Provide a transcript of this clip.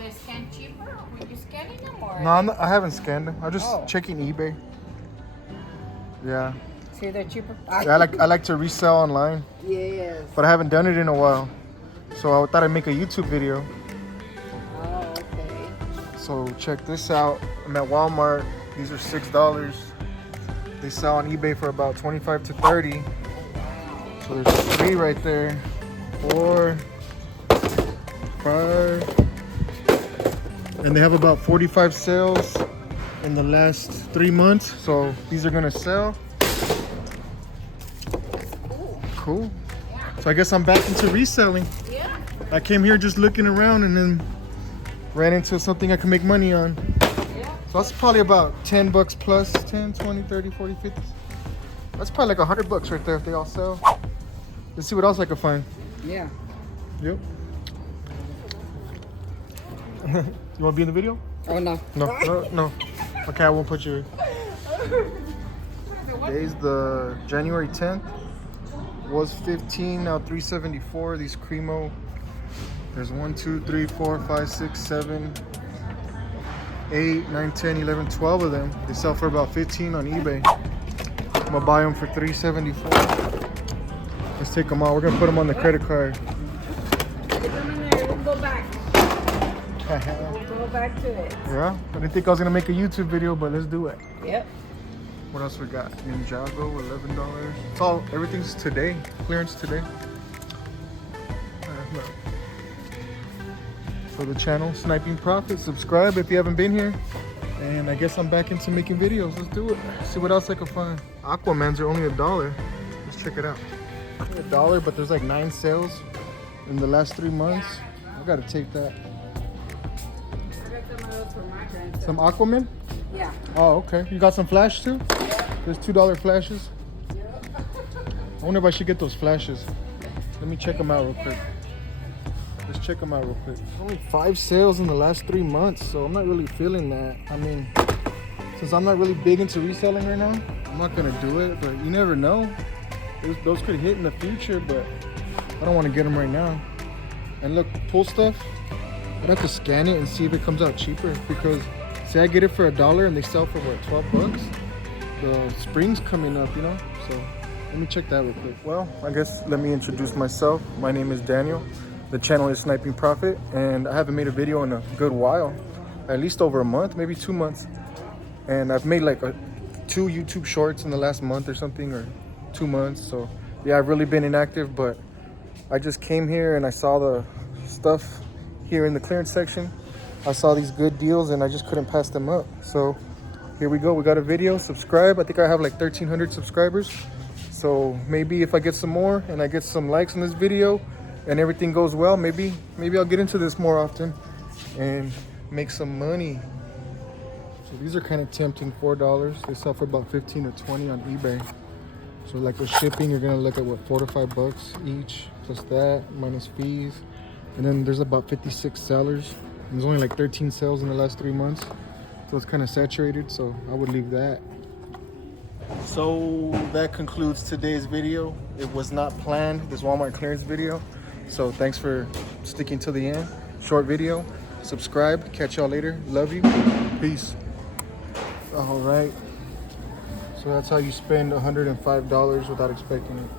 they scan cheaper? Were you scanning them or? No, I haven't scanned them. I'm just checking eBay. Yeah. See, they're cheaper. Yeah, I like to resell online. Yes. But I haven't done it in a while. So I thought I'd make a YouTube video. Oh, okay. So check this out. I'm at Walmart. These are $6. They sell on eBay for about 25 to 30. So there's 3 right there. 4, 5. And they have about 45 sales in the last 3 months. So these are gonna sell. Cool. So I guess I'm back into reselling. Yeah. I came here just looking around and then ran into something I can make money on. Yeah. So that's probably about 10 bucks plus 10, 20, 30, 40, 50. That's probably like 100 bucks right there if they all sell. Let's see what else I can find. Yeah. Yep. You want to be in the video? Oh, no. No. Okay, I won't put you. Today's the January 10th. Was 15, now 374. These Cremo. There's 1, 2, 3, 4, 5, 6, 7, 8, 9, 10, 11, 12 of them. They sell for about 15 on eBay. I'm gonna buy them for 374. Let's take them out. We're gonna put them on the credit card. Put them in there. We'll go back. We'll go back to it. Yeah, I didn't think I was gonna make a YouTube video, but let's do it. Yep. What else we got? Ninjago, $11. It's all, everything's today. Clearance today. For the channel, Sniping Profit. Subscribe if you haven't been here. And I guess I'm back into making videos. Let's do it. See what else I can find. Aquamans are only $1. Let's check it out. Only $1, but there's like 9 sales in the last 3 months. I gotta take that. I got some of those for my grandson. Some Aquaman? Yeah. Oh, okay. You got some flash too? There's $2 flashes. I wonder if I should get those flashes. Let me check them out real quick. Let's check them out real quick. Only 5 sales in the last 3 months, so I'm not really feeling that. I mean, since I'm not really big into reselling right now, I'm not gonna do it, but you never know. Those could hit in the future, but I don't want to get them right now. And look, pool stuff, I'd have to scan it and see if it comes out cheaper, because say I get it for $1 and they sell for what, 12 bucks? The spring's coming up, you know? So let me check that real quick. Well, I guess let me introduce myself. My name is Daniel. The channel is Sniping Profit, and I haven't made a video in a good while. At least over a month, maybe 2 months. And I've made like 2 YouTube shorts in the last month or something, or 2 months. So yeah, I've really been inactive, but I just came here and I saw the stuff here in the clearance section. I saw these good deals and I just couldn't pass them up. So here we go. We got a video. Subscribe. I think I have like 1,300 subscribers. So maybe if I get some more and I get some likes on this video and everything goes well, maybe I'll get into this more often and make some money. So these are kind of tempting. $4. They sell for about 15 or 20 on eBay. So like with shipping, you're gonna look at what, 4 to 5 bucks each, plus that minus fees. And then there's about 56 sellers. There's only like 13 sales in the last 3 months. So it's kind of saturated, so I would leave that. So that concludes today's video. It was not planned, this Walmart clearance video. So thanks for sticking to the end. Short video. Subscribe. Catch y'all later. Love you. Peace. All right. So that's how you spend $105 without expecting it.